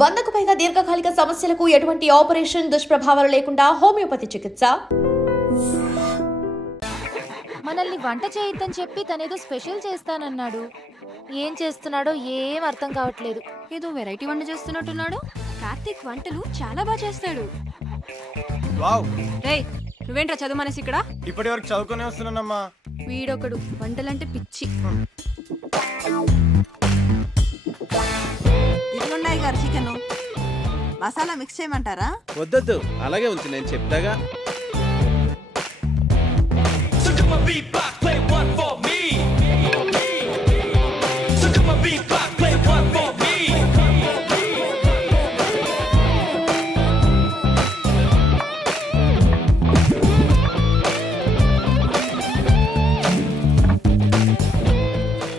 100కు పైగా దీర్ఘకాలిక సమస్యలకు ఎటువంటి ఆపరేషన్ దుష్ప్రభావాలు లేకుండా హోమియోపతి చికిత్స. మనల్ని వంట చేయొద్దని చెప్పి తనేదో స్పెషల్ చేస్తానన్నాడు. ఏం చేస్తున్నాడో ఏం అర్థం కావట్లేదు. ఏదో వెరైటీ వంట చేస్తున్నట్టున్నాడు. కార్తీక్ వంటలు చాలా బాగా చేస్తాడు. వావ్ రేయ్, నువ్వేంట్రా చదువు మనసి ఇక్కడ? ఇప్పటి వరకు చదువుకునే వస్తున్నానమ్మా. వీడొకడు వంటలంటే పిచ్చి. ఇదిగోండి గారు చికెన్ మసాలా మిక్స్ చేయమంటారా? వద్దొద్దు, అలాగే ఉంచు, నేను చెప్తాగా.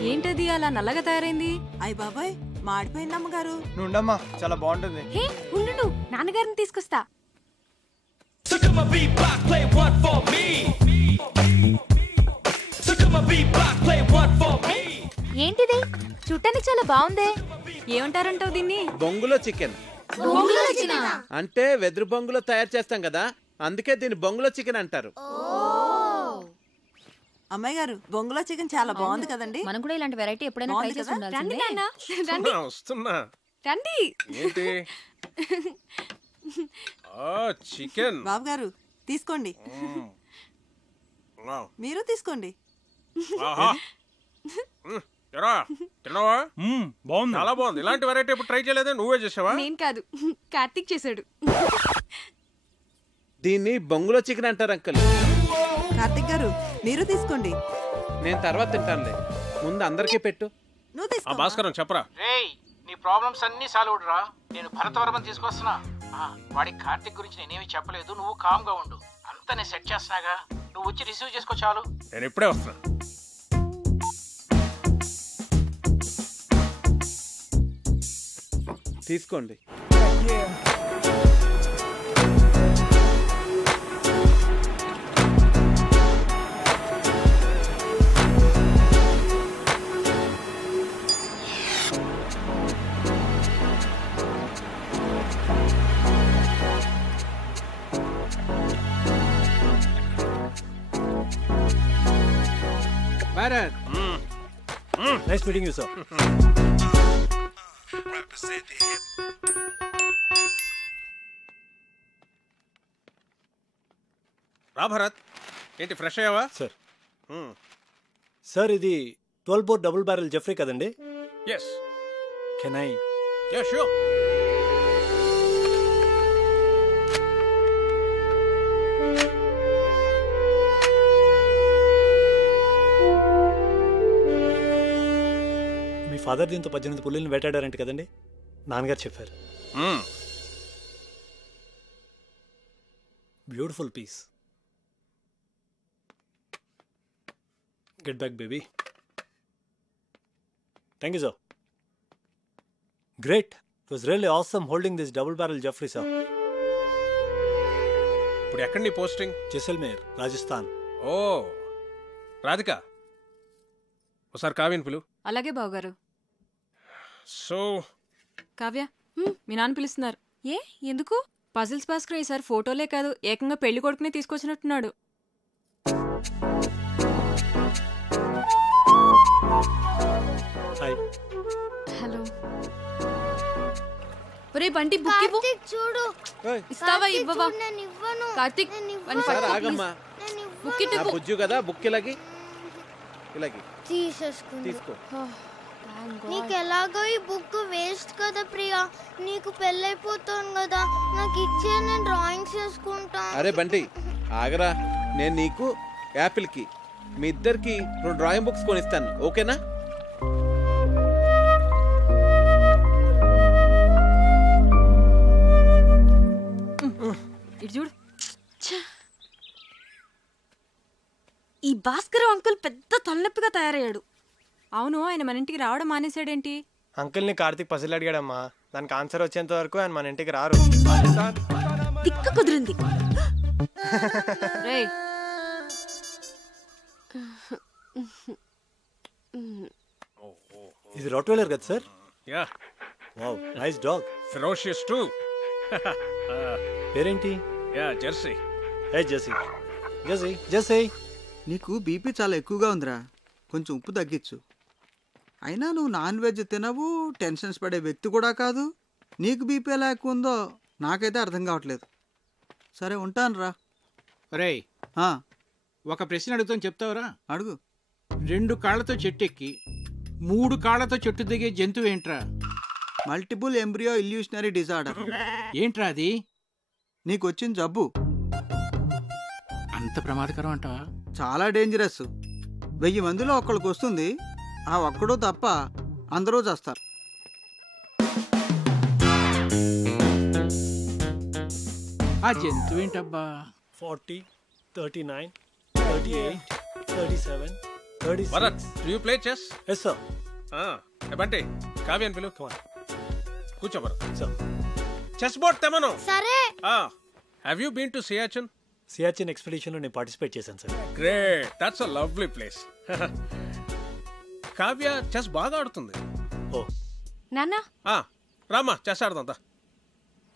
ఏంటది అలా నల్లగా తయారైంది? అయ్య బాబాయ్, మాడిపోయింది అమ్మగారు. నుండమ్మా, చాలా బాగుంటుంది. హే ఉండు, నాన్నగారిని తీసుకొస్తా. ఏంటిది? చూడటానికి చాలా బాగుందే. ఏమంటారంటావు దీన్ని? బొంగులో చికెన్ అంటే వెదురు బొంగులో తయారు చేస్తాం కదా, అందుకే దీన్ని బొంగులో చికెన్ అంటారు. అమ్మాయి గారు, బొంగులో చికెన్ చాలా బాగుంది కదండి. మనం కూడా ఇలాంటి వెరైటీ ఎప్పుడైనా ట్రై చేసి ఉండాల్సిందే. రండి. ఏంటి? చికెన్. బాబు గారు తీసుకోండి. మీరు తీసుకోండి. తిన్నావా? బాగుంది, చాలా బాగుంది. ఇలాంటి వెరైటీ ఎప్పుడు ట్రై చేయలేదా? నువ్వే చేసావా? నేను కాదు, కార్తీక్ చేశాడు. దీన్ని బొంగులో చికెన్ అంటారు అంకుల్. కార్తీక్ గారు మీరు తీసుకోండి. నేను తర్వాత తింటానులే, ముందు అందరికీ పెట్టు. నువ్వు తీసుకో. భాస్కరం చెప్పరా. రేయ్, నీ ప్రాబ్లమ్స్ అన్ని సాల్వ్ రా. నేను భరతవర్మని తీసుకొస్తున్నా. వాడి కార్తిక్ గురించి నేనేమి చెప్పలేదు, నువ్వు కామ్ గా ఉండు. అంతా నేను సెట్ చేస్తున్నాగా, నువ్వు వచ్చి రిసీవ్ చేసుకో చాలు. నేను ఇప్పుడే వస్తున్నా. తీసుకోండి. Bharat. Nice meeting you, sir. రా భరత్, ఏంటి ఫ్రెష్ అయ్యావా? సార్ సార్ ఇది 12 బోర్ డబుల్ బ్యారెల్ జెఫ్రీ కదండి? Yes. Can I? Ya sure. మీ ఫాదర్ దీంతో 18 పుల్లిని వేటాడారంట కదండి? నాన్నగారు చెప్పారు. Beautiful piece. Get back, baby. Thank you, sir. Great. It was really awesome holding this double-barrel Jeffrey, sir. ఇప్పుడు ఎక్కడ నీ పోస్టింగ్? జైసల్మేర్, రాజస్థాన్. ఓ, రాధిక ఒకసారి కావ్యని పిలు. అలాగే బావగారు. సో కావ్య, మీ నాన్న పిలుస్తున్నారు. ఏ ఎందుకు? పజిల్స్ భాస్కర్ ఈసారి ఫోటోలే కాదు, ఏకంగా పెళ్లి కొడుకునే తీసుకొచ్చినట్టున్నాడు. హాయ్. హలో. ఒరే బంటి, బుక్ ఇవ్వు. చూడు. ఇస్తావా ఇవ్వవా? కార్తీక్, ఆగమ్మా. బుక్ ఇవ్వు. నా బుజ్జు కదా, బుక్ ఇలాగి తీసుకో. నీకు ఎలాగో ఈ బుక్ వేస్ట్ కదా ప్రియా, నీకు పెళ్ళైపోతాను కదా, నాకు ఇచ్చే, నేను డ్రాయింగ్స్ చేసుకుంటా. అరే బంటి ఆగరా, నేను నీకు యాపిల్ కి మీ ఇద్దరికి 2 డ్రాయింగ్ బుక్స్ కొనిస్తాను, ఓకేనా? ఇటు చూడు. ఈ భాస్కర్ అంకుల్ పెద్ద తలనొప్పిగా తయారయ్యాడు. అవును, ఆయన మన ఇంటికి రావడం మానేశాడేంటి? అంకుల్ని కార్తీక్ పసిల్ అడిగాడమ్మా, దానికి ఆన్సర్ వచ్చేంత వరకు ఆయన మన ఇంటికి రారు. తిక్క కుదిరింది. రేయ్, ఇది రోట్వెలర్ కదా sir? Yeah, wow nice dog. Ferocious too. పేరేంటి? Yeah Jersey. Hey Jersey. Jersey Jersey. నీకు బీపీ చాలా ఎక్కువగా ఉందిరా, కొంచెం ఉప్పు తగ్గించు. అయినా నువ్వు నాన్ వెజ్ తినవు, టెన్షన్స్ పడే వ్యక్తి కూడా కాదు. నీకు బీపీ ఎలా ఎక్కువ ఉందో నాకైతే అర్థం కావట్లేదు. సరే ఉంటాను రా. రేయ్, ఒక ప్రశ్న అడుగుతాను, చెప్తావురా? అడుగు. 2 కాళ్లతో చెట్టు ఎక్కి 3 కాళ్లతో చెట్టు దిగే జంతువు ఏంట్రా? Multiple embryo illusionary disorder. ఏంట్రా అది? నీకు వచ్చిన జబ్బు అంత ప్రమాదకరం అంటావా? చాలా డేంజరస్. 1000 మందిలో ఒక్కడికి వస్తుంది. ఆ ఒక్కడో తప్ప అందరూ చేస్తారు. ఆ జంతువు ఏంటబ్బా? 40, 39, 38, 37, 36. Bharat, do you play chess? Yes sir. Bunty, కావ్యాన్ని పిలు. కూర్చో భరత్. Sir. చెస్ బోర్డ్ తెమను. సరే. Have you been to Siachen? Siachen expedition లో నేను పార్టిసిపేట్ చేశాను sir. Great, that's a lovely place. Kavya chess బాగా ఆడుతుంది. ఓ నాన్న రామా చెస్ ఆడదా.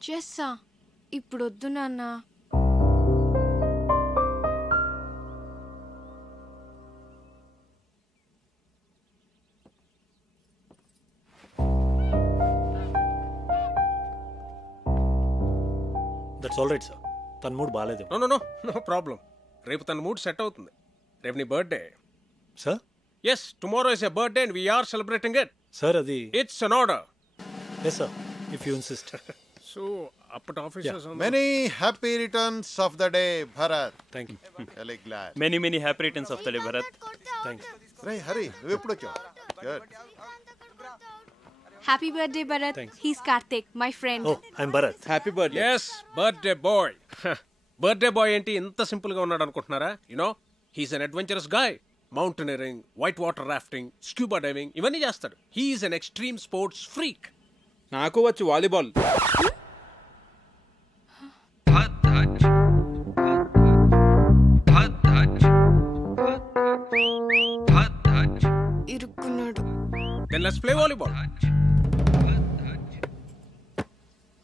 చెస్సా? ఇప్పుడు వద్దు నాన్న. That's all right sir. తన మూడ్ బాగాలేదు. No problem. రేపు తన మూడ్ సెట్ అవుతుంది. రేపు నీ birthday. Sir? Yes, tomorrow is a birthday and we're celebrating it. Sir అది it's an order. Yes sir, if you insist. So అప్పటి officers many happy returns of the day Bharat. Thank you. Very glad. Many happy returns of the day Bharat. Thank you. రే హరి, నువ్వు ఎప్పుడు వచ్చావు? Good. Happy birthday Bharat. He's Karthik, my friend. Oh I'm Bharat. Happy birthday. Yes, birthday boy. Birthday boy ఏంటి ఇంత simple గా ఉన్నాడు అనుకుంటున్నారా? You know, he's an adventurous guy. Mountaineering, white water rafting, scuba diving ఇవన్నీ చేస్తాడు. He's an extreme sports freak. నాకు వచ్చు volleyball. ఇరుక్కున్నాడు. Then let's play volleyball.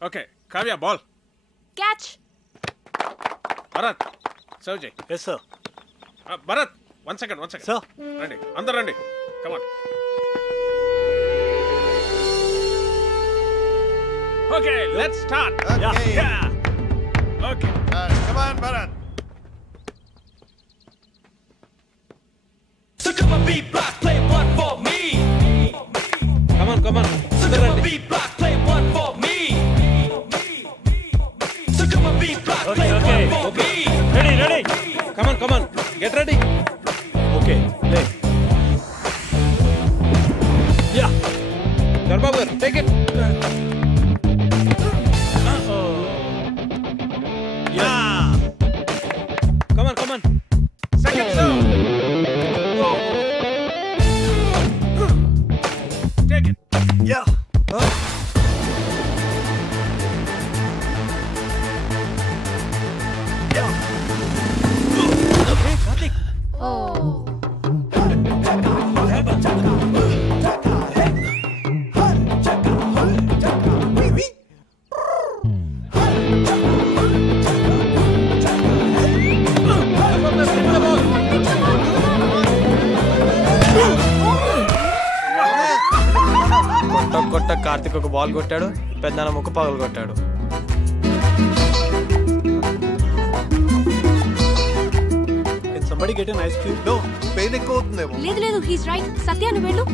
Okay, Kavya, ball. Catch. Bharat, serve Jay. Yes sir. Bharat, one second. Sir. Ready. Andar ready. Come on. Okay, let's start. Okay. Yeah. Okay. Come on, Bharat. So come on, beat block, play one for me. Come on. So come on, beat block, play one for me. So come on, beat block, play one for me. Ready. Come on. Get ready. Okay, play. Yeah. Garbabu, take it. Yeah. Come on. Second serve. Take it. Yeah. కొట్ట కార్తిక్ ఒక ball కొట్టాడు, పెద్దన్న ముక్క పగలు కొట్టాడు. Can somebody get an ice cube? No, pain ఎక్కువ అవుతుందేమో. లేదు he's right. సత్య నువ్వు వెళ్ళు.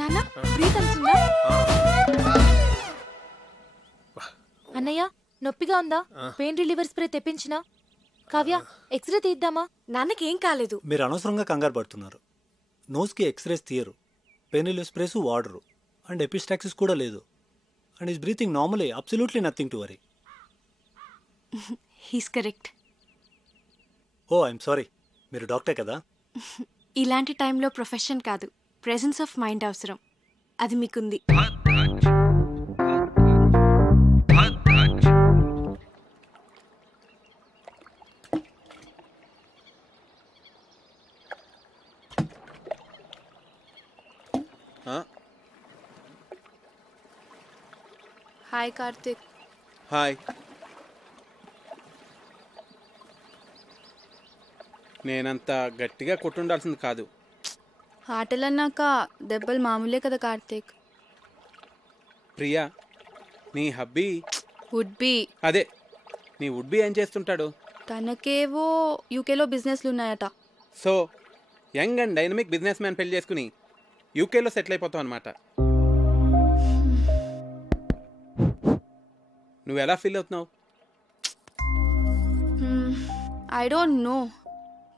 నాన్న బ్రీత్ అవుతుందా? అన్నయ్య నొప్పిగా ఉందా? పెయిన్ రిలీవర్ స్ప్రే తెప్పించినా? కావ్య ఎక్స్రే తీద్దామా? నాన్నకి ఏం కాలేదు. మీరు అనవసరంగా కంగారు పడుతున్నారు. నోస్కి ఎక్స్రేస్ తీయరు, పెయిన్ రిలీఫ్ స్ప్రేస్ వాడరు, అండ్ ఎపిస్టాక్సిస్ కూడా లేదు. And is breathing normally, absolutely nothing to worry. He's correct. Oh I'm sorry, మీరు డాక్టర్ కదా? ఇలాంటి టైంలో ప్రొఫెషన్ కాదు, ప్రెజెన్స్ ఆఫ్ మైండ్ అవసరం. అది మీకుంది. హాయ్ కార్తిక్. హాయ్. నేనంత గట్టిగా కొట్టుండాల్సింది కాదు. ఆటలన్నాక దెబ్బలు మామూలే కదా కార్తిక్. ప్రియా, నీ హబ్బీ వుడ్ బి. అదే, నీ వుడ్ బి ఏం చేస్తుంటాడు? తనకేవో యూకేలో బిజినెస్లు ఉన్నాయట. So young and dynamic business man పెళ్లి చేసుకుని యూకేలో సెటిల్ అయిపోతావు అనమాట. నువ్వు ఎలా ఫీల్ అవుతున్నావు? I don't know.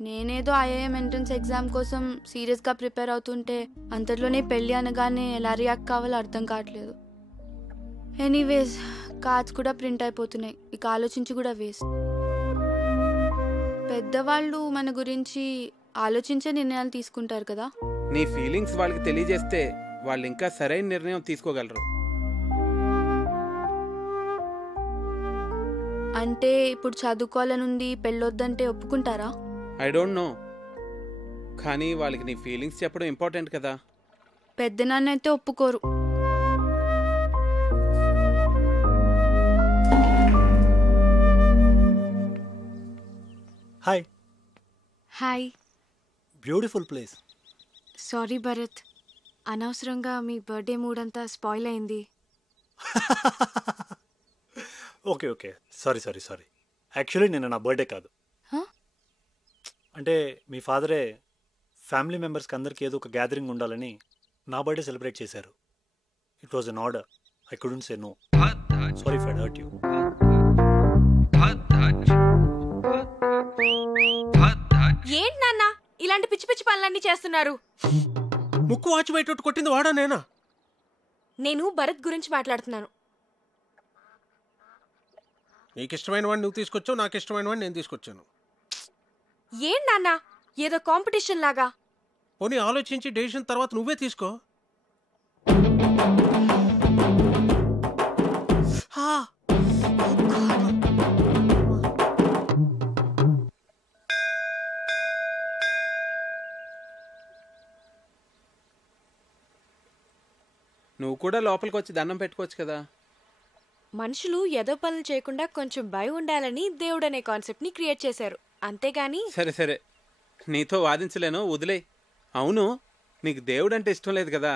నేనేదో ఐఐఎం ఎంట్రన్స్ ఎగ్జామ్ కోసం సీరియస్గా ప్రిపేర్ అవుతుంటే అంతట్లోనే పెళ్ళి అనగానే ఎలా రియాక్ట్ కావాలో అర్థం కావట్లేదు. ఎనీవేస్, కార్డ్స్ కూడా ప్రింట్ అయిపోతున్నాయి. ఇక ఆలోచించి కూడా వేస్ట్. పెద్దవాళ్ళు మన గురించి ఆలోచించే నిర్ణయాలు తీసుకుంటారు కదా. నీ ఫీలింగ్స్ వాళ్ళకి తెలియజేస్తే వాళ్ళు ఇంకా సరైన నిర్ణయం తీసుకోగలరు. అంటే ఇప్పుడు చదువుకోవాలనుంది, పెళ్ళొద్దంటే ఒప్పుకుంటారా? ఐ డోంట్ నో, కానీ వాళ్ళకి నీ ఫీలింగ్స్ చెప్పడం ఇంపార్టెంట్ కదా. పెద్దనాన్న అయితే ఒప్పుకోరు. Hi. Hi. Beautiful place. Sorry Bharat, అనవసరంగా మీ బర్త్డే మూడ్ అంతా స్పాయిల్ అయింది. Okay okay, sorry sorry sorry. Actually నిన్న నా బర్త్డే కాదు. అంటే మీ ఫాదరే ఫ్యామిలీ మెంబర్స్కి అందరికీ ఏదో ఒక గ్యాదరింగ్ ఉండాలని నా బర్త్డే సెలబ్రేట్ చేశారు. It was an order. I couldn't say no. Sorry if I hurt you. ఏంటి నాన్న ఇలాంటి పిచ్చి పిచ్చి పనులన్నీ చేస్తున్నారు? ముక్కు వాచి బయట కొట్టింది వాడా నేనా? నేను భరత్ గురించి మాట్లాడుతున్నాను. నీకు ఇష్టమైన వాడిని నువ్వు తీసుకొచ్చావు, నాకు ఇష్టమైన వాడిని నేను తీసుకొచ్చాను. ఏం నాన్న ఏదో కాంపిటీషన్ లాగా? పోనీ ఆలోచించి డెసిషన్ తర్వాత నువ్వే తీసుకో. నువ్వు కూడా లోపలికి వచ్చి దండం పెట్టుకోవచ్చు కదా. మనుషులు ఏదో పనులు చేయకుండా కొంచెం భయం ఉండాలని దేవుడు అనే కాన్సెప్ట్ ని క్రియేట్ చేశారు, అంతేగాని. సరే సరే, నీతో వాదించలేను, వదిలే. అవును, నీకు దేవుడు అంటే ఇష్టం లేదు కదా,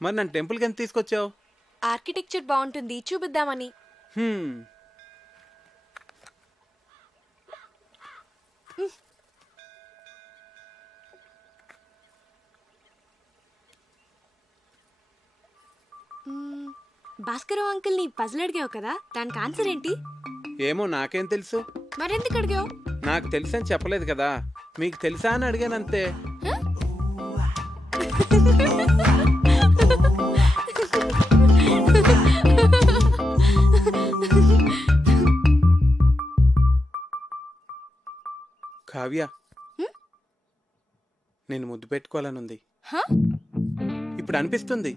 మరి నన్ను టెంపుల్కి ఎంత తీసుకొచ్చావు? ఆర్కిటెక్చర్ బాగుంటుంది చూపిద్దామని. భాస్కర్ అంకుల్ ని పజిల్ అడిగావు కదా, దానికి ఆన్సర్ ఏంటి? ఏమో, నాకేం తెలుసు. మరెందుకు అడిగావు? నాకు తెలుసని చెప్పలేదు కదా, మీకు తెలుసా అని అడిగానంతే. కావ్య, నేను ముద్దు పెట్టుకోవాలనుంది. ఇప్పుడు అనిపిస్తుంది.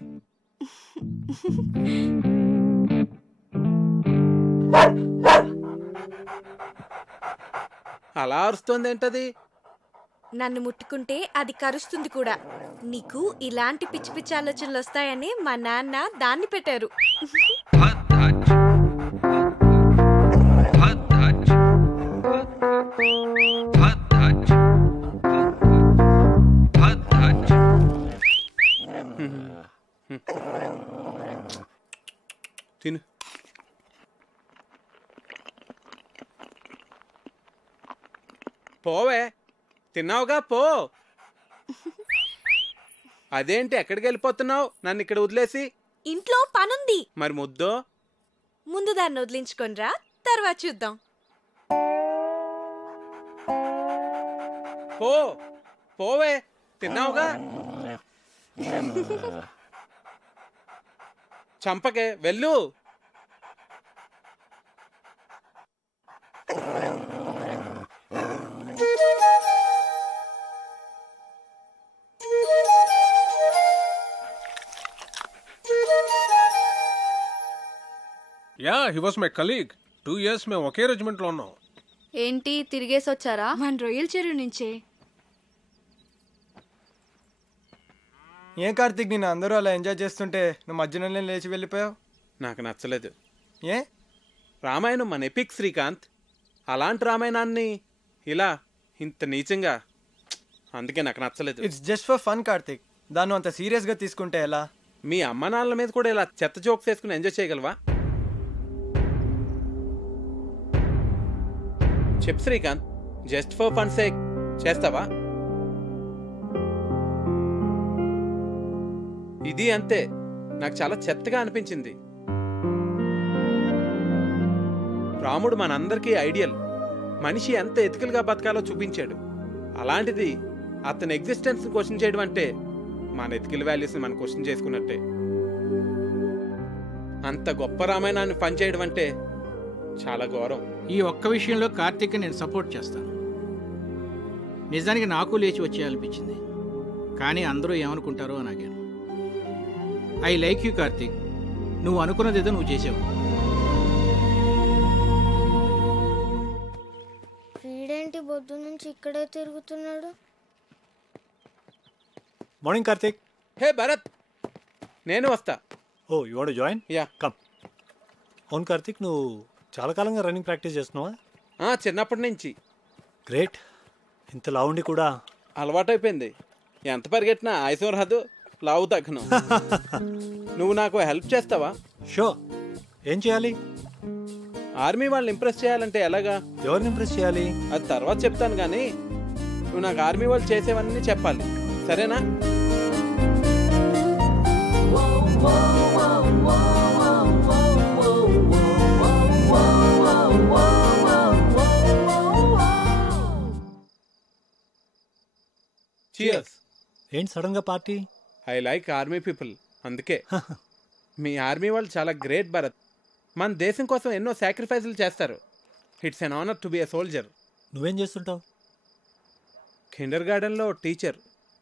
అలా అరుస్తుంది ఏంటది? నన్ను ముట్టుకుంటే అది కరుస్తుంది కూడా. నీకు ఇలాంటి పిచ్చి పిచ్చి ఆలోచనలు వస్తాయని మా నాన్న దాన్ని పెట్టారు. తిను. పోవే, తిన్నావుగా, పో. అదేంటి ఎక్కడికి వెళ్ళిపోతున్నావు నన్ను ఇక్కడ వదిలేసి? ఇంట్లో పనుంది. మరి ముద్దో? ముందు దాన్ని వదిలించుకొనిరా, తర్వాత చూద్దాం. పో, పోవే, తిన్నావుగా. చంపకే, వెళ్ళు. Yeah, he was my colleague. 2 years మేము ఒకే రెజిమెంట్లో ఉన్నాం. ఏంటి తిరిగేసి వచ్చారా? మన రొయ్యల చెరువు నుంచే. ఏం కార్తీక్, నేను అందరూ అలా ఎంజాయ్ చేస్తుంటే నువ్వు మధ్యలోనే లేచి వెళ్ళిపోయావు? నాకు నచ్చలేదు. ఏ రామాయణం మన ఎపిక్ శ్రీకాంత్. అలాంటి రామాయణాన్ని ఇలా ఇంత నీచంగా, అందుకే నాకు నచ్చలేదు. It's just for fun Karthik. దాన్ని అంత సీరియస్గా తీసుకుంటే ఎలా? మీ అమ్మ నాన్నల మీద కూడా ఇలా చెత్త జోక్స్ వేసుకుని ఎంజాయ్ చేయగలవా? చెప్ Srikanth, just for fun sake చేస్తావా? ఇది అంతే, నాకు చాలా చెత్తగా అనిపించింది. రాముడు మనందరికీ ఐడియల్. మనిషి ఎంత ఎథికల్గా బతకాలో చూపించాడు. అలాంటిది అతని ఎగ్జిస్టెన్స్ క్వశ్చన్ చేయడం అంటే మన ఎథికల్ వాల్యూస్ని మనం క్వశ్చన్ చేసుకున్నట్టే. అంత గొప్ప రామాయణాన్ని పనిచేయడం అంటే చాలా ఘోరం. ఈ ఒక్క విషయంలో కార్తీక్ నేను సపోర్ట్ చేస్తాను. నిజానికి నాకు లేచి వచ్చేయాలనిపించింది, కానీ అందరూ ఏమనుకుంటారో అని ఆగాను. I like you Karthik. నువ్వు అనుకున్నదేదో నువ్వు చేసావు. వీడేంటి బొద్దు నుంచి ఇక్కడే తిరుగుతున్నాడు? మార్నింగ్ కార్తిక్. హే భరత్, నేను వస్తా. Oh you want to join? Yeah come. అవును కార్తిక్, నువ్వు చాలా కాలంగా రన్నింగ్ ప్రాక్టీస్ చేస్తున్నావా? చిన్నప్పటి నుంచి. గ్రేట్. ఇంత లావుండి కూడా అలవాటైపోయింది. ఎంత పరిగెట్టినా ఆయుసం రాదు, లావు తగ్గను. నువ్వు నాకు హెల్ప్ చేస్తావా? షో. ఏం చేయాలి? ఆర్మీ వాళ్ళని ఇంప్రెస్ చేయాలంటే ఎలాగా? ఎవరిని ఇంప్రెస్ చేయాలి? అది తర్వాత చెప్తాను, కానీ నువ్వు నాకు ఆర్మీ వాళ్ళు చేసేవన్నీ చెప్పాలి, సరేనా? Cheers. ఏంటి సడన్ గా party? I like army people, అందుకే. మీ ఆర్మీ వాళ్ళు చాలా గ్రేట్ భరత్. మన దేశం కోసం ఎన్నో సాక్రిఫైసులు చేస్తారు. It's an honour to be a soldier. నువ్వేం చేస్తుంటావు? కిండర్ గార్డెన్లో టీచర్.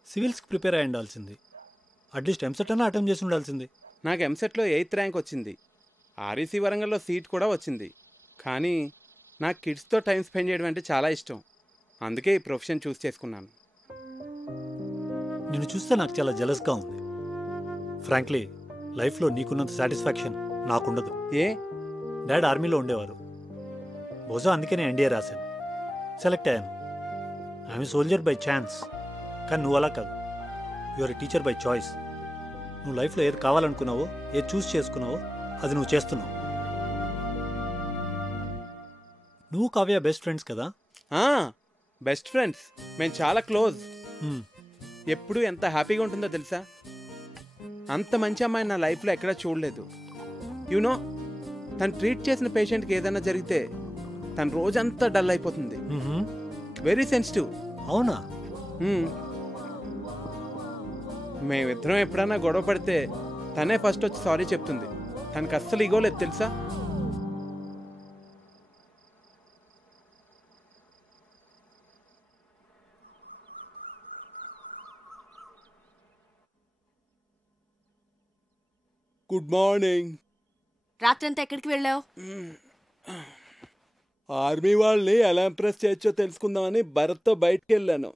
సివిల్స్కి ప్రిపేర్ అయ్యి ఉండాల్సింది. అట్లీస్ట్ ఎంసెట్ అన్నా అటెంప్ట్ చేసి ఉండాల్సింది. నాకు ఎంసెట్లో 8th ర్యాంక్ వచ్చింది. ఆర్ఈసీ వరంగల్లో సీట్ కూడా వచ్చింది. కానీ నాకు కిడ్స్తో టైం స్పెండ్ చేయడం అంటే చాలా ఇష్టం. అందుకే ఈ ప్రొఫెషన్ చూస్ చేసుకున్నాను. నిన్ను చూస్తే నాకు చాలా జెలస్గా ఉంది. ఫ్రాంక్లీ లైఫ్లో నీకున్నంత సాటిస్ఫాక్షన్ నాకుండదు. ఏ? డాడ్ ఆర్మీలో ఉండేవారు. బహుశా అందుకే నేను ఎన్డీఏ రాశాను, సెలెక్ట్ అయ్యాను. I'm soldier by chance. కానీ నువ్వు అలా కాదు, యువర్ టీచర్ బై చాయిస్. నువ్వు లైఫ్లో ఏది కావాలనుకున్నావో, ఏది చూస్ చేసుకున్నావో అది నువ్వు చేస్తున్నావు. నువ్వు కావ్య బెస్ట్ ఫ్రెండ్స్ కదా? Best friends. మేము చాలా క్లోజ్. ఎప్పుడు ఎంత హ్యాపీగా ఉంటుందో తెలుసా? అంత మంచి అమ్మాయి నా లైఫ్లో ఎక్కడా చూడలేదు. యూనో, తను ట్రీట్ చేసిన పేషెంట్కి ఏదైనా జరిగితే తను రోజంతా డల్ అయిపోతుంది. Very sensitive. అవునా? మేమిద్దరం ఎప్పుడైనా గొడవ పడితే తనే ఫస్ట్ వచ్చి సారీ చెప్తుంది. తనకు అస్సలు ఇగోలేదు తెలుసా? Good morning. రాత్రంతా ఎక్కడికి వెళ్ళావు? ఆర్మీ వాళ్ళని ఎలా ఇంప్రెస్ చేయొచ్చో తెలుసుకుందామని భరత్తో బయటికి వెళ్ళాను.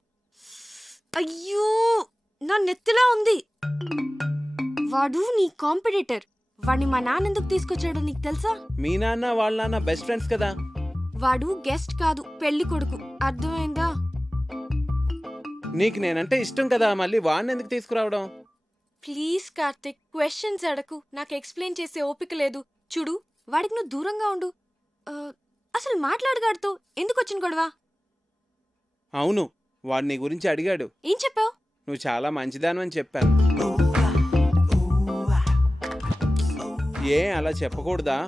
అయ్యో, నా నెత్తిలా ఉంది. వాడు నీ కాంపిటీటర్. వాడిని మా నాన్న ఎందుకు తీసుకొచ్చాడో నీకు తెలుసా? మీ నాన్న వాళ్ళ నాన్న బెస్ట్ ఫ్రెండ్స్ కదా. వాడు గెస్ట్ కాదు, పెళ్లి కొడుకు. అర్థమైందా? నీకు నేనంటే ఇష్టం కదా, మళ్ళీ వాడిని ఎందుకు తీసుకురావడం? ప్లీజ్ కార్తిక్, క్వశ్చన్స్ అడకు. నాకు ఎక్స్ప్లెయిన్ చేసే ఓపిక లేదు. చూడు, వాడికి నువ్వు దూరంగా ఉండు. అసలు మాట్లాడగాడుతో ఎందుకు వచ్చిన గొడవ? అవును, వాడు నీ గురించి అడిగాడు. ఏం చెప్పావు? నువ్వు చాలా మంచిదాను అని చెప్పాను. ఏ అలా చెప్పకూడదా?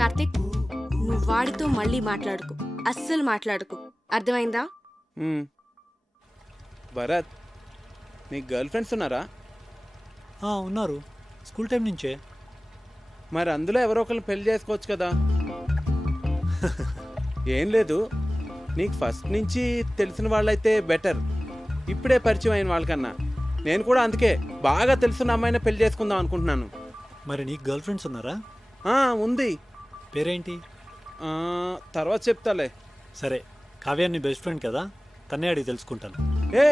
కార్తిక్, నువ్వు వాడితో మళ్ళీ మాట్లాడుకు. అస్సలు మాట్లాడుకు, అర్థమైందా? భరత్, నీకు గర్ల్ ఫ్రెండ్స్ ఉన్నారా? ఉన్నారు, స్కూల్ టైం నుంచే. మరి అందులో ఎవరో ఒకరిని పెళ్లి చేసుకోవచ్చు కదా. ఏం లేదు, నీకు ఫస్ట్ నుంచి తెలిసిన వాళ్ళైతే బెటర్. ఇప్పుడే పరిచయం అయిన వాళ్ళకన్నా. నేను కూడా అందుకే బాగా తెలుసున్న అమ్మాయిని పెళ్లి చేసుకుందాం అనుకుంటున్నాను. మరి నీకు గర్ల్ ఫ్రెండ్స్ ఉన్నారా? ఉంది. పేరేంటి? తర్వాత చెప్తాలే. సరే, కావ్య నీ బెస్ట్ ఫ్రెండ్ కదా, తన్నే అడిగి తెలుసుకుంటాను. ఏ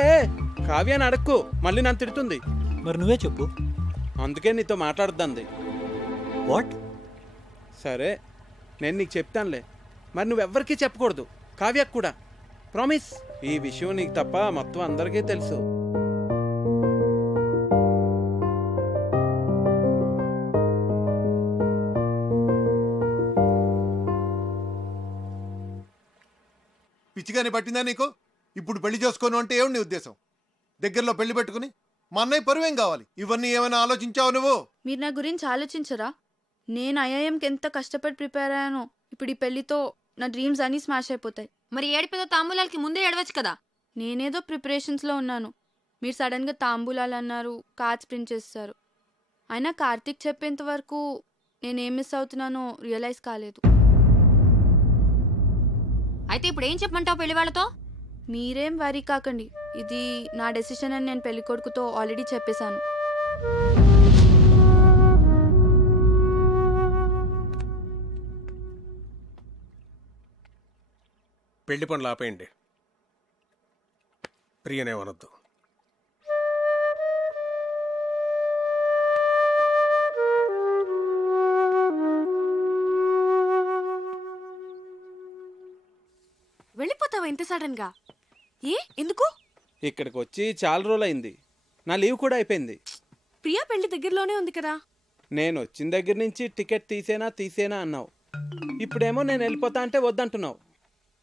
కావ్యాన్ని అడక్కు, మళ్ళీ నన్ను తిడుతుంది. మరి నువ్వే చెప్పు. అందుకే నీతో మాట్లాడుద్దంది. వాట్? సరే నేను నీకు చెప్తానులే, మరి నువ్వెవ్వరికీ చెప్పకూడదు, కావ్యకు కూడా. ప్రామిస్. ఈ విషయం నీకు తప్ప మొత్తం అందరికీ తెలుసు. పిచ్చిగాని పట్టిందా నీకు? ఇప్పుడు పెళ్లి చేసుకోను అంటే ఏమిటి నీ ఉద్దేశం? దగ్గరలో పెళ్లి పెట్టుకుని మా అన్నయ్య పరువేం కావాలి? ఇవన్నీ ఏమైనా ఆలోచించావు నువ్వు? మీరు నా గురించి ఆలోచించరా? నేను ఐఐఎంకి ఎంత కష్టపడి ప్రిపేర్ అయ్యానో. ఇప్పుడు ఈ పెళ్లితో నా డ్రీమ్స్ అన్నీ స్మాష్ అయిపోతాయి. మరి ఏడిపోతే తాంబూలాలకి ముందే ఏడవచ్చు కదా. నేనేదో ప్రిపరేషన్స్లో ఉన్నాను, మీరు సడన్గా తాంబూలాలు అన్నారు, కార్డ్స్ ప్రింట్ చేస్తారు. అయినా కార్తీక్ చెప్పేంత వరకు నేనేం మిస్ అవుతున్నానో రియలైజ్ కాలేదు. అయితే ఇప్పుడు ఏం చెప్పమంటావు పెళ్లి వాళ్ళతో? మీరేం వరీ కాకండి, ఇది నా డెసిషన్ అని నేను పెళ్లి కొడుకుతో ఆల్రెడీ చెప్పేశాను. పెళ్లి పనులు ఆపేయండి, ప్రియనేమనొద్దు. వెళ్ళిపోతావా ఇంత సడన్ గా? ఎందుకు? ఇక్కడికి వచ్చి చాలా రోజులైంది, నా లీవ్ కూడా అయిపోయింది. ప్రియా పెళ్లి దగ్గరలోనే ఉంది కదా. నేను వచ్చిన దగ్గర నుంచి టికెట్ తీసేనా అన్నావు, ఇప్పుడేమో నేను వెళ్ళిపోతా అంటే వద్దంటున్నావు.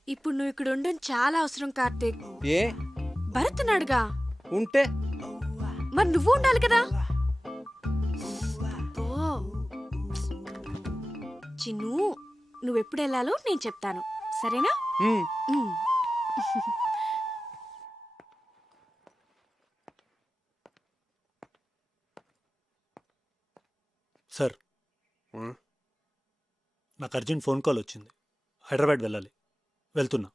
ఇప్పుడు నువ్వు ఇక్కడ ఉండడం చాలా అవసరం కార్తీక్. ఏ? భరత్ ఉన్నాడుగా. ఉంటే మరి నువ్వు ఉండాలి కదా. చిన్ను, నువ్వెప్పుడు వెళ్ళాలో నేను చెప్తాను, సరేనా? సార్, నాకు అర్జెంట్ ఫోన్ కాల్ వచ్చింది, హైదరాబాద్ వెళ్ళాలి, వెళ్తున్నా.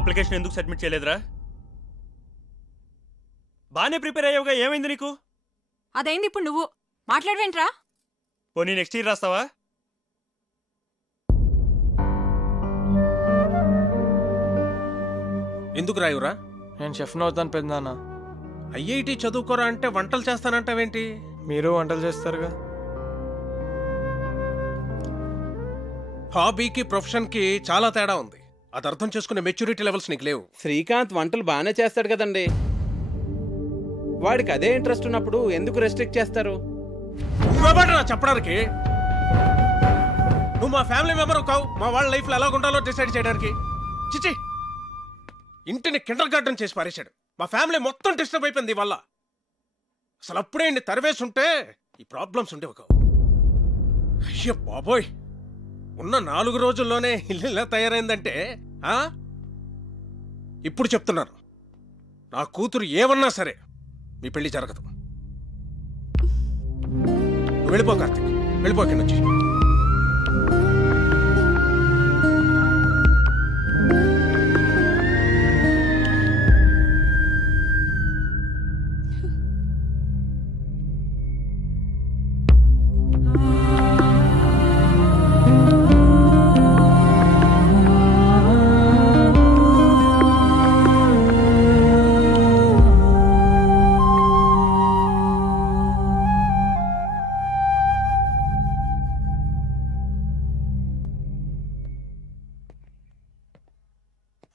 అప్లికేషన్ ఎందుకు సబ్మిట్ చేయలేదురా? బాగానే ప్రిపేర్ అయ్యావుగా, ఏమైంది నీకు? అదైంది, ఇప్పుడు నువ్వు మాట్లాడవేంట్రా? పోనీ నెక్స్ట్ ఇయర్ రాస్తావా? ఎందుకు రాయురా? నేను షెఫ్ను అవుతాను పెద్దనాన్న. ఐఐటి చదువుకోరా అంటే వంటలు చేస్తానంటావేంటి? మీరు వంటలు చేస్తారుగా. హాబీకి ప్రొఫెషన్కి చాలా తేడా ఉంది, అది అర్థం చేసుకునే మెచ్యూరిటీ లెవెల్స్ నీకు లేవు. శ్రీకాంత్ వంటలు బాగానే చేస్తాడు కదండి, వాడికి అదే ఇంట్రెస్ట్ ఉన్నప్పుడు ఎందుకు రెస్ట్రిక్ట్ చేస్తారు? నువ్వెవడ్రా చెప్పడానికి? నువ్వు మా ఫ్యామిలీ మెంబర్ కావు, మా వాళ్ళ లైఫ్లో ఎలా ఉండాలో డిసైడ్ చేయడానికి. చిచి, ఇంటిని కిండర్ గార్డెన్ చేసి పారేశాడు. మా ఫ్యామిలీ మొత్తం డిస్టర్బ్ అయిపోయింది వల్ల. అసలు అప్పుడే ఇన్ని తరివేసి ఉంటే ఈ ప్రాబ్లమ్స్ ఉండేవి కావు. అయ్యో బాబోయ్, ఉన్న 4 రోజుల్లోనే ఇల్లు ఇలా తయారైందంటే ఇప్పుడు చెప్తున్నాను, నా కూతురు ఏమన్నా సరే మీ పెళ్లి జరగదు. వెళ్ళిపో కార్తీక్, వెళ్ళిపో ఇక్కడి నుంచి.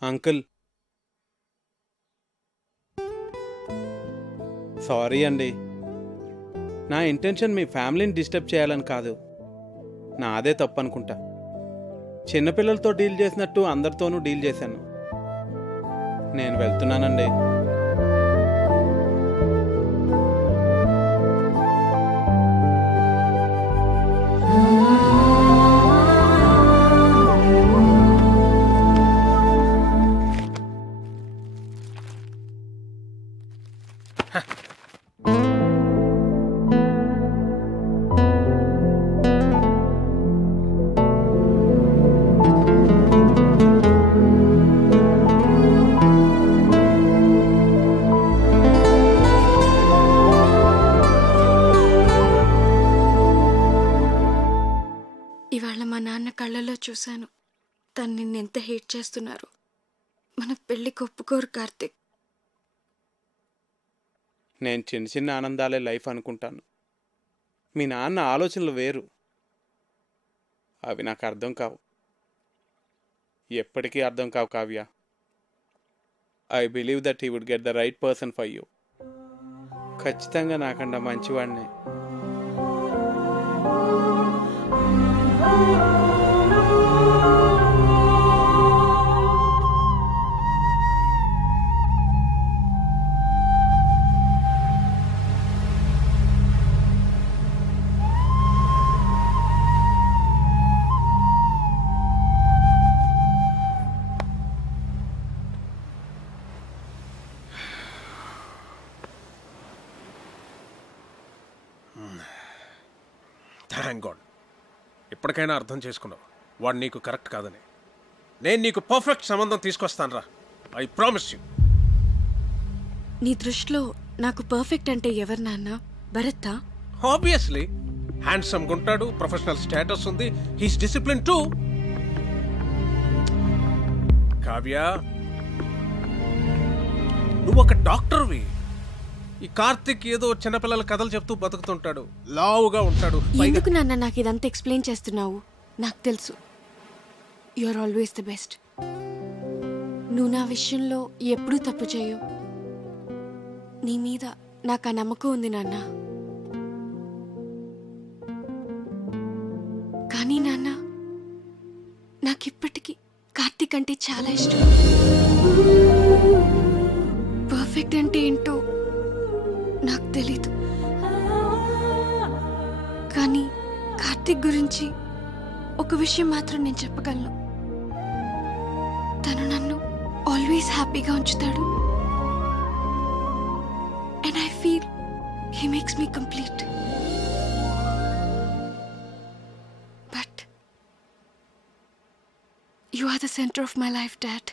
అంకుల్, సారీ అండి, నా ఇంటెన్షన్ మీ ఫ్యామిలీని డిస్టర్బ్ చేయాలని కాదు, నాదే తప్పు అనుకుంటా. చిన్నపిల్లలతో డీల్ చేసినట్టు అందరితోనూ డీల్ చేశాను. నేను వెళ్తున్నానండి. చూశాను. తను నిన్ను ఎంత హేట్ చేస్తున్నారు. మన పెళ్ళికి ఒప్పుకోరు కార్తిక్. నేను చిన్న చిన్న ఆనందాలే లైఫ్ అనుకుంటాను. మీ నాన్న ఆలోచనలు వేరు. అవి నాకు అర్థం కావు, ఎప్పటికీ అర్థం కావు Kavya. I believe that he would get the right person for you. ఖచ్చితంగా నాకన్నా మంచివాడినే. థ్యాంక్ గాడ్, ఇప్పటికైనా అర్థం చేసుకున్నావు వాడు నీకు కరెక్ట్ కాదని. నేను నీకు పర్ఫెక్ట్ సంబంధం తీసుకొస్తాను రా, ఐ ప్రామిస్ యూ. నీ దృష్టిలో నాకు పర్ఫెక్ట్ అంటే ఎవరు నాన్న? భరత్? ఆబ్వియస్లీ హ్యాండ్సమ్గా ఉంటాడు, ప్రొఫెషనల్ స్టేటస్ ఉంది, హీస్ డిసిప్లిన్ టూ. కావ్య, నువ్వు ఒక డాక్టర్వి. ఈ కార్తిక్ ఏదో చిన్నపిల్లల కథలు చెప్తూ బతుకుతుంటాడు, లావుగా ఉంటాడు. ఎందుకు నాన్న నాకు ఇదంతా ఎక్స్ప్లెయిన్ చేస్తున్నావు? నాకు తెలుసు you are always the best. నువ్వు నా విషయంలో ఎప్పుడూ తప్పు చేయవు. నీ మీద నాకు ఆ నమ్మకం ఉంది నాన్న. కానీ నాన్న, నాకిప్పటికీ కార్తిక్ అంటే చాలా ఇష్టం. పర్ఫెక్ట్ అంటే ఏంటో నాకు తెలీదు, కానీ కార్తిక్ గురించి ఒక విషయం మాత్రం నేను చెప్పగలను. తను నన్ను ఆల్వేస్ హ్యాపీగా ఉంచుతాడు. And I feel he makes me complete. But you are the centre of my life dad.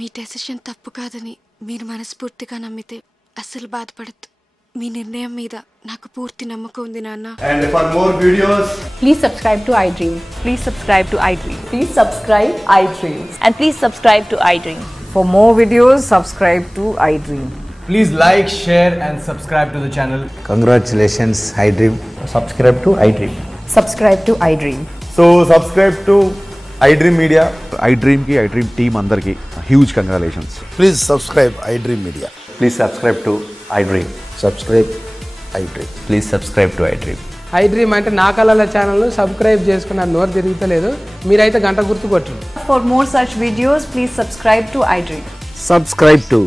మీ డెసిషన్ తప్పు కాదని మీరు మనస్ఫూర్తిగా నమ్మితే అస్సలు బాధపడద్దు. మీ నిర్ణయం మీద నాకు పూర్తి నమ్మకం ఉంది నాన్న. And for more videos, please subscribe to iDream. Please subscribe to iDream. Please subscribe iDream. And please subscribe to iDream. For more videos, subscribe to iDream. please like, share and subscribe to the channel. Congratulations, iDream. Subscribe to iDream. Subscribe to iDream. So subscribe to iDream Media. iDream ki iDream team andarki huge congratulations. Please subscribe iDream Media. Please subscribe to iDream. Subscribe iDream. Please subscribe to iDream. iDream అంటే నా కళల ఛానల్ను subscribe చేసుకున్న నోరు తిరుగుతలేదు. మీరైతే గంట గుర్తు కొట్టండి. For more such videos, please subscribe to iDream. Subscribe to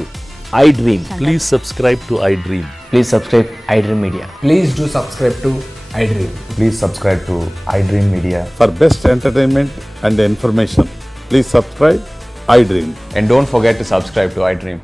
iDream. Please subscribe to iDream. Please subscribe iDream Media. Please do subscribe to iDream. Please subscribe to iDream Media. For best entertainment and information, please subscribe iDream. And don't forget to subscribe to iDream.